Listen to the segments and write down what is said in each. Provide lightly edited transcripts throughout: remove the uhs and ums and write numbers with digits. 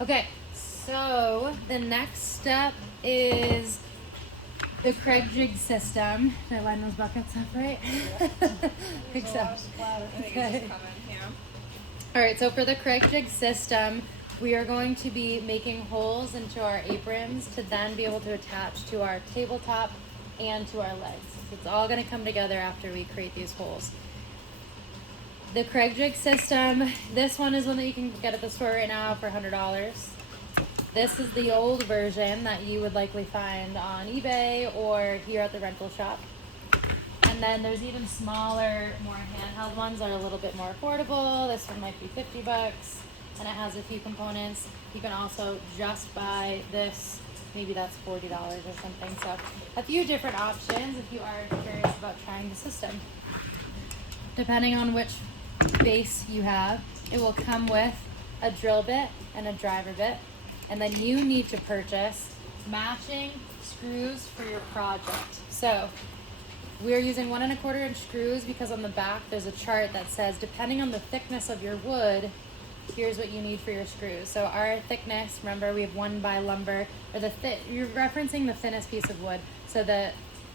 Okay, so the next step is the Kreg jig system. Did I line those buckets up right? There's a lot of splatter things Okay. coming here. All right, so for the Kreg jig system, we are going to be making holes into our aprons to then be able to attach to our tabletop and to our legs. It's all going to come together after we create these holes. The Kreg jig system, this one is one that you can get at the store right now for $100. This is the old version that you would likely find on eBay or here at the rental shop. And then there's even smaller, more handheld ones that are a little bit more affordable. This one might be 50 bucks and it has a few components. You can also just buy this, maybe that's $40 or something. So a few different options if you are curious about trying the system. Depending on which base you have, it will come with a drill bit and a driver bit. And then you need to purchase matching screws for your project. So we're using 1 1/4 inch screws because on the back there's a chart that says depending on the thickness of your wood, here's what you need for your screws. So our thickness, remember we have 1 by lumber, or you're referencing the thinnest piece of wood. So the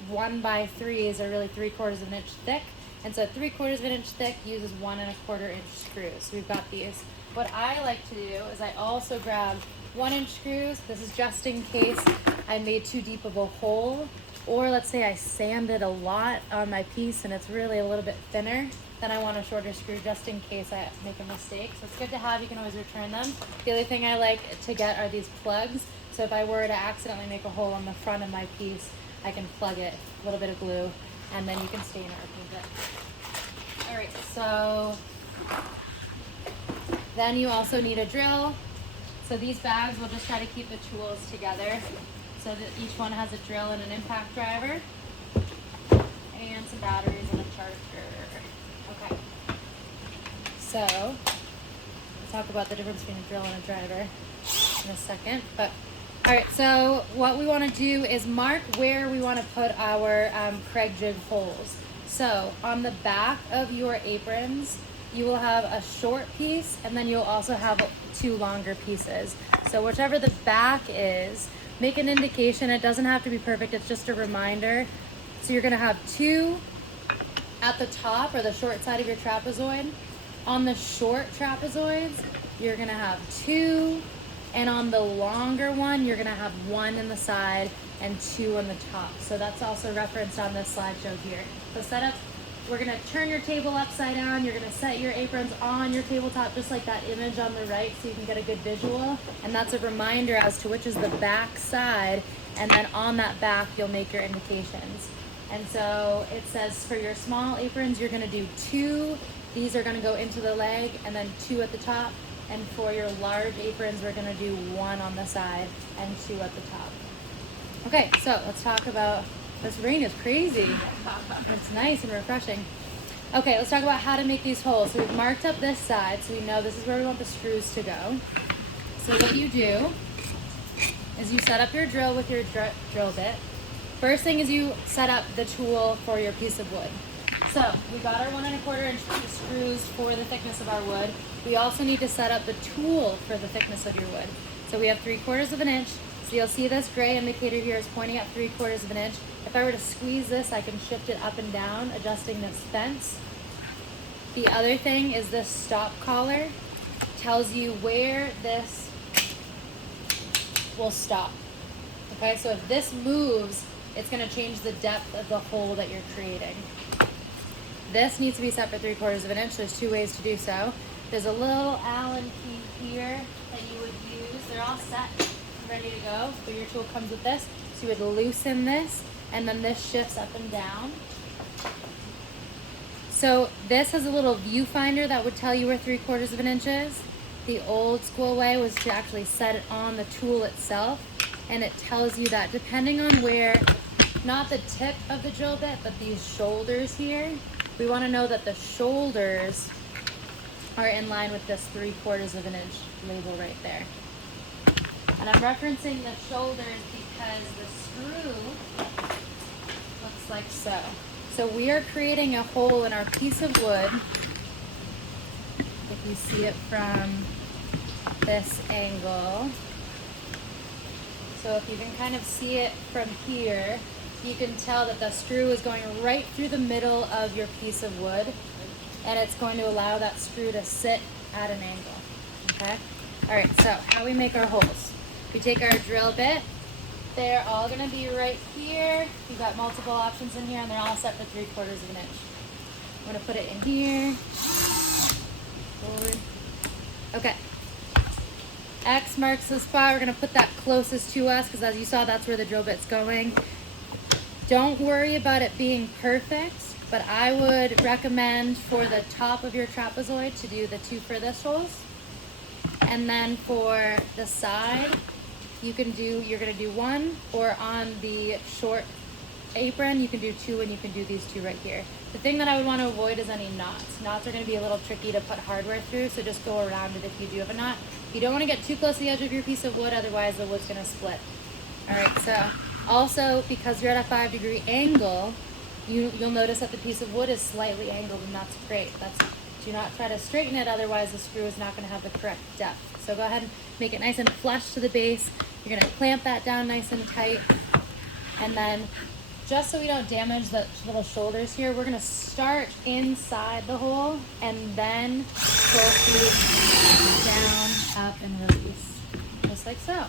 1 by 3s are really 3/4 of an inch thick. And so 3/4 of an inch thick uses 1 1/4 inch screws. So we've got these. What I like to do is I also grab 1 inch screws. This is just in case I made too deep of a hole, or let's say I sanded a lot on my piece and it's really a little bit thinner, then I want a shorter screw just in case I make a mistake. So it's good to have, you can always return them. The other thing I like to get are these plugs. So if I were to accidentally make a hole on the front of my piece, I can plug it, a little bit of glue, and then you can stain it or paint it. All right, so then you also need a drill. So these bags will just try to keep the tools together so that each one has a drill and an impact driver and some batteries and a charger. Okay. So we'll talk about the difference between a drill and a driver in a second. But all right, so what we want to do is mark where we want to put our Kreg jig holes. So on the back of your aprons, you will have a short piece and then you'll also have 2 longer pieces. So whichever the back is, make an indication. It doesn't have to be perfect, it's just a reminder. So you're gonna have 2 at the top or the short side of your trapezoid. On the short trapezoids, you're gonna have 2, and on the longer one, you're gonna have 1 in the side and 2 on the top. So that's also referenced on this slideshow here. So set up, we're gonna turn your table upside down. You're gonna set your aprons on your tabletop just like that image on the right so you can get a good visual. And that's a reminder as to which is the back side. And then on that back, you'll make your indications. And so it says for your small aprons, you're gonna do 2. These are gonna go into the leg and then 2 at the top. And for your large aprons, we're gonna do 1 on the side and 2 at the top. Okay, so let's talk about, this rain is crazy. It's nice and refreshing. Okay, let's talk about how to make these holes. So we've marked up this side, so we know this is where we want the screws to go. So what you do is you set up your drill with your drill bit. First thing is you set up the tool for your piece of wood. So we got our 1 1/4 inch screws for the thickness of our wood. We also need to set up the tool for the thickness of your wood. So we have 3/4 of an inch. So you'll see this gray indicator here is pointing at 3/4 of an inch. If I were to squeeze this, I can shift it up and down, adjusting this fence. The other thing is this stop collar tells you where this will stop. Okay, so if this moves, it's gonna change the depth of the hole that you're creating. This needs to be set for 3/4 of an inch. There's 2 ways to do so. There's a little Allen key here that you would use. They're all set and ready to go. So your tool comes with this. So you would loosen this, and then this shifts up and down. So this has a little viewfinder that would tell you where 3/4 of an inch is. The old school way was to actually set it on the tool itself, and it tells you that depending on where, not the tip of the drill bit, but these shoulders here, we want to know that the shoulders are in line with this 3/4 of an inch label right there. And I'm referencing the shoulders because the screw looks like so. So we are creating a hole in our piece of wood. If you see it from this angle. So if you can kind of see it from here, you can tell that the screw is going right through the middle of your piece of wood, and it's going to allow that screw to sit at an angle, okay? All right, so how we make our holes. We take our drill bit. They're all gonna be right here. You've got multiple options in here, and they're all set for 3/4 of an inch. I'm gonna put it in here. Forward. Okay. X marks the spot. We're gonna put that closest to us, because as you saw, that's where the drill bit's going. Don't worry about it being perfect, but I would recommend for the top of your trapezoid to do the 2 furthest holes. And then for the side, you're gonna do 1, or on the short apron, you can do 2, and you can do these 2 right here. The thing that I would want to avoid is any knots. Knots are gonna be a little tricky to put hardware through, so just go around it if you do have a knot. You don't wanna get too close to the edge of your piece of wood, otherwise the wood's gonna split. All right, so also, because you're at a 5-degree angle, you'll notice that the piece of wood is slightly angled, and that's great. Do not try to straighten it, otherwise the screw is not going to have the correct depth. So go ahead and make it nice and flush to the base. You're going to clamp that down nice and tight. And then, just so we don't damage the little shoulders here, we're going to start inside the hole and then pull through, down, up, and release. Just like so.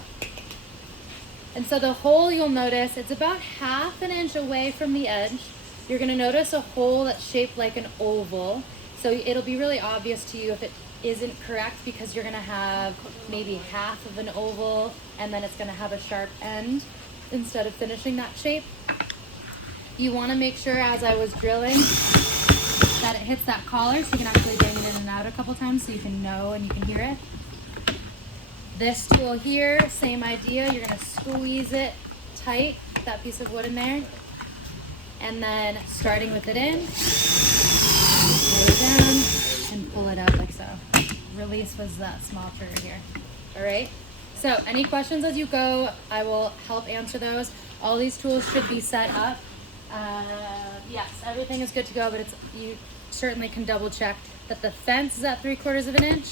And so the hole, you'll notice, it's about 1/2 inch away from the edge. You're gonna notice a hole that's shaped like an oval. So it'll be really obvious to you if it isn't correct, because you're gonna have maybe 1/2 of an oval, and then it's gonna have a sharp end instead of finishing that shape. You wanna make sure, as I was drilling, that it hits that collar, so you can actually bang it in and out a couple times so you can know and you can hear it. This tool here, same idea. You're gonna squeeze it tight, that piece of wood in there. And then starting with it in, pull it down, and pull it out like so. Release was that small trigger here. All right, so any questions as you go, I will help answer those. All these tools should be set up. Yes, everything is good to go, but you certainly can double check that the fence is at 3/4 of an inch,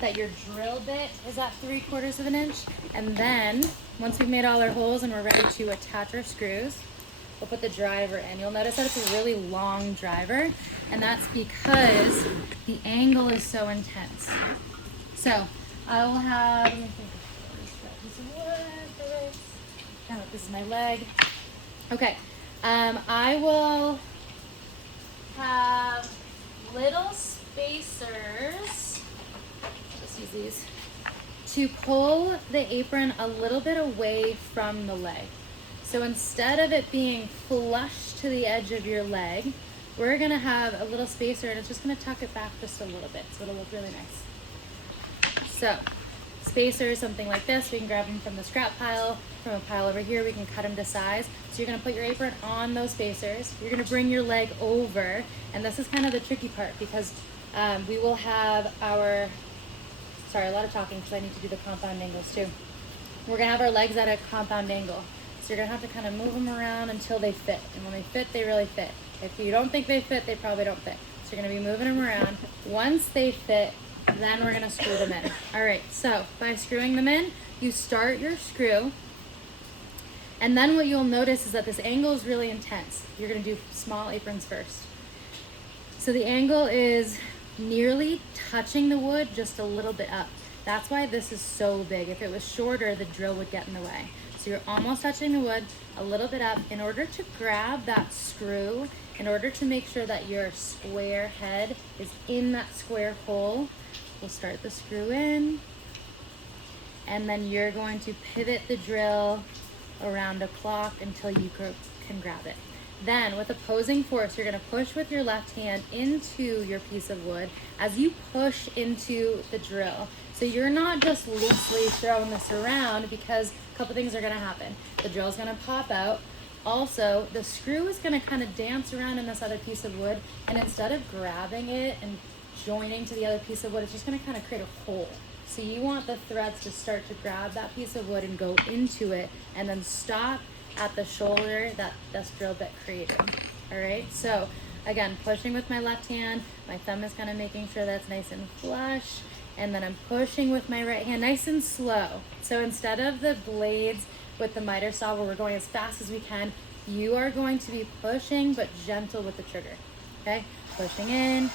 that your drill bit is at 3/4 of an inch. And then once we've made all our holes and we're ready to attach our screws, we'll put the driver in. You'll notice that it's a really long driver, and that's because the angle is so intense. So I will have, let me think of this piece of wood for this. Oh, this is my leg. Okay, I will have little spacers, just use these, to pull the apron a little bit away from the leg. So instead of it being flush to the edge of your leg, we're gonna have a little spacer, and it's just gonna tuck it back just a little bit, so it'll look really nice. So spacers, something like this, we can grab them from the scrap pile, from a pile over here, we can cut them to size. So you're gonna put your apron on those spacers, you're gonna bring your leg over, and this is kind of the tricky part, because we will have our, sorry, a lot of talking because I need to do the compound angles too. We're gonna have our legs at a compound angle. So you're gonna have to kind of move them around until they fit. And when they fit, they really fit. If you don't think they fit, they probably don't fit. So you're gonna be moving them around. Once they fit, then we're gonna screw them in. All right, so by screwing them in, you start your screw. And then what you'll notice is that this angle is really intense. You're gonna do small aprons first. So the angle is nearly touching the wood, just a little bit up. That's why this is so big. If it was shorter, the drill would get in the way. So you're almost touching the wood, a little bit up. In order to grab that screw, in order to make sure that your square head is in that square hole, we'll start the screw in, and then you're going to pivot the drill around a clock until you can grab it. Then with opposing force, you're gonna push with your left hand into your piece of wood as you push into the drill. So you're not just loosely throwing this around, because a couple things are gonna happen. The drill's gonna pop out. Also, the screw is gonna kind of dance around in this other piece of wood, and instead of grabbing it and joining to the other piece of wood, it's just gonna kind of create a hole. So you want the threads to start to grab that piece of wood and go into it, and then stop at the shoulder that this drill bit created. All right, so again, pushing with my left hand, my thumb is kind of making sure that's nice and flush, and then I'm pushing with my right hand, nice and slow. So instead of the blades with the miter saw where we're going as fast as we can, you are going to be pushing but gentle with the trigger, okay? Pushing in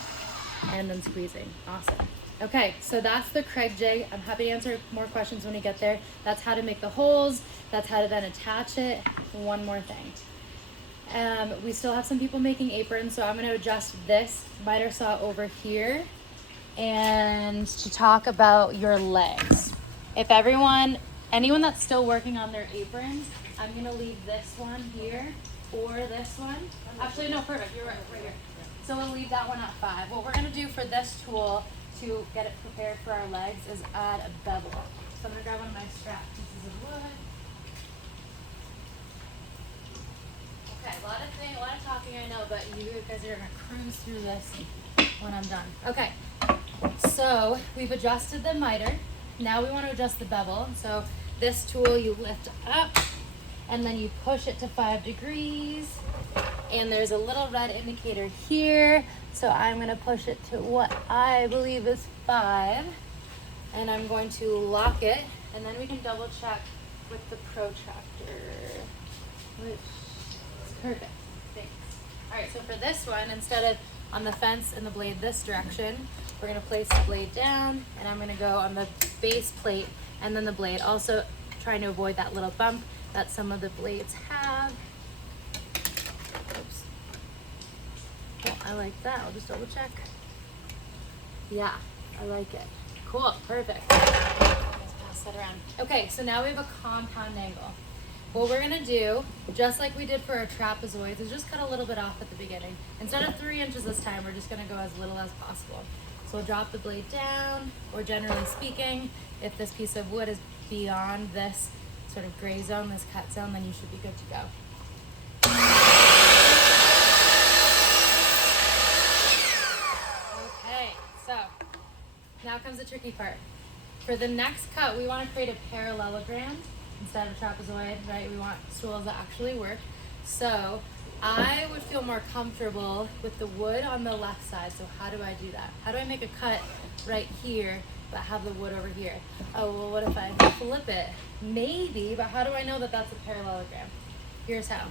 and then squeezing, awesome. Okay, so that's the Kreg jig. I'm happy to answer more questions when we get there. That's how to make the holes. That's how to then attach it. One more thing. We still have some people making aprons, so I'm going to adjust this miter saw over here and to talk about your legs. If anyone that's still working on their aprons, I'm going to leave this one here or this one. Actually, no, perfect. You're right here. So we'll leave that one at 5. What we're going to do for this tool to get it prepared for our legs is add a bevel. So I'm going to grab one of my strap pieces of wood. Okay, a lot of talking I know, but you guys are going to cruise through this when I'm done. Okay, so we've adjusted the miter. Now we want to adjust the bevel. So this tool you lift up and then you push it to 5 degrees. And there's a little red indicator here. So I'm going to push it to what I believe is 5. And I'm going to lock it. And then we can double check with the protractor, which is perfect. Thanks. All right, so for this one, instead of on the fence and the blade this direction, we're going to place the blade down. And I'm going to go on the base plate and then the blade. Also trying to avoid that little bump that some of the blades have. Oops. Oh, I like that. I'll just double check. Yeah, I like it. Cool, perfect. Let's pass that around. Okay, so now we have a compound angle. What we're gonna do, just like we did for our trapezoids, is just cut a little bit off at the beginning. Instead of 3 inches this time, we're just gonna go as little as possible. So we'll drop the blade down, or generally speaking, if this piece of wood is beyond this sort of gray zone, this cut zone, then you should be good to go. Okay, so now comes the tricky part. For the next cut, we want to create a parallelogram instead of a trapezoid, right? We want stools that actually work. So I would feel more comfortable with the wood on the left side. So how do I do that? How do I make a cut right here but have the wood over here? Oh, well, what if I flip it? Maybe, but how do I know that that's a parallelogram? Here's how.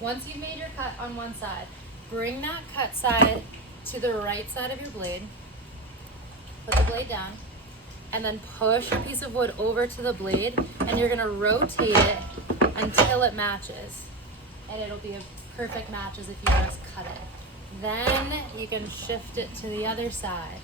Once you've made your cut on one side, bring that cut side to the right side of your blade, put the blade down, and then push a piece of wood over to the blade, and you're gonna rotate it until it matches. And it'll be a perfect match as if you just cut it. Then you can shift it to the other side.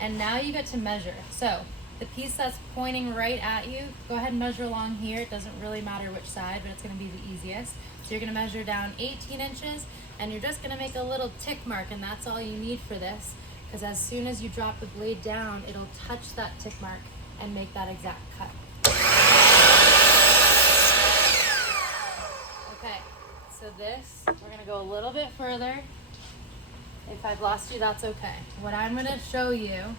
And now you get to measure. So the piece that's pointing right at you, go ahead and measure along here. It doesn't really matter which side, but it's gonna be the easiest. So you're gonna measure down 18 inches, and you're just gonna make a little tick mark, and that's all you need for this, because as soon as you drop the blade down, it'll touch that tick mark and make that exact cut. Okay, so this, we're gonna go a little bit further. If I've lost you, that's okay. What I'm gonna show you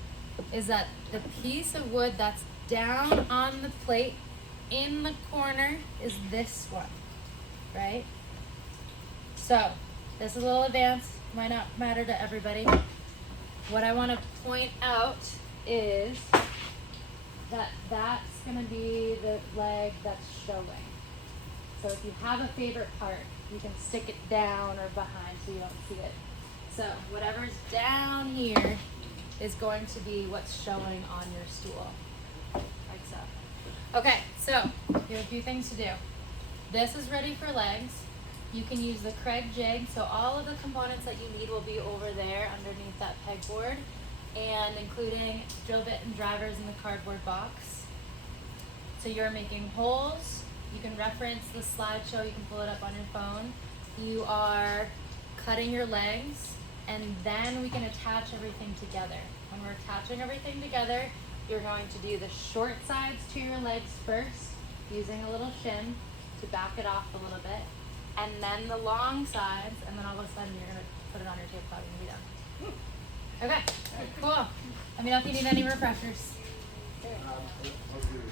is that the piece of wood that's down on the plate in the corner is this one, right? So, this is a little advanced, might not matter to everybody. What I wanna point out is that that's gonna be the leg that's showing. So if you have a favorite part, you can stick it down or behind so you don't see it. So whatever's down here is going to be what's showing on your stool, like so. Okay, so you have a few things to do. This is ready for legs. You can use the Kreg jig, so all of the components that you need will be over there underneath that pegboard, and including drill bit and drivers in the cardboard box. So you're making holes. You can reference the slideshow, you can pull it up on your phone. You are cutting your legs, and then we can attach everything together. When we're attaching everything together, you're going to do the short sides to your legs first, using a little shim to back it off a little bit, and then the long sides, and then all of a sudden you're gonna put it on your tabletop and be done. Okay, cool. Let me know if you need any refreshers. I'll do it.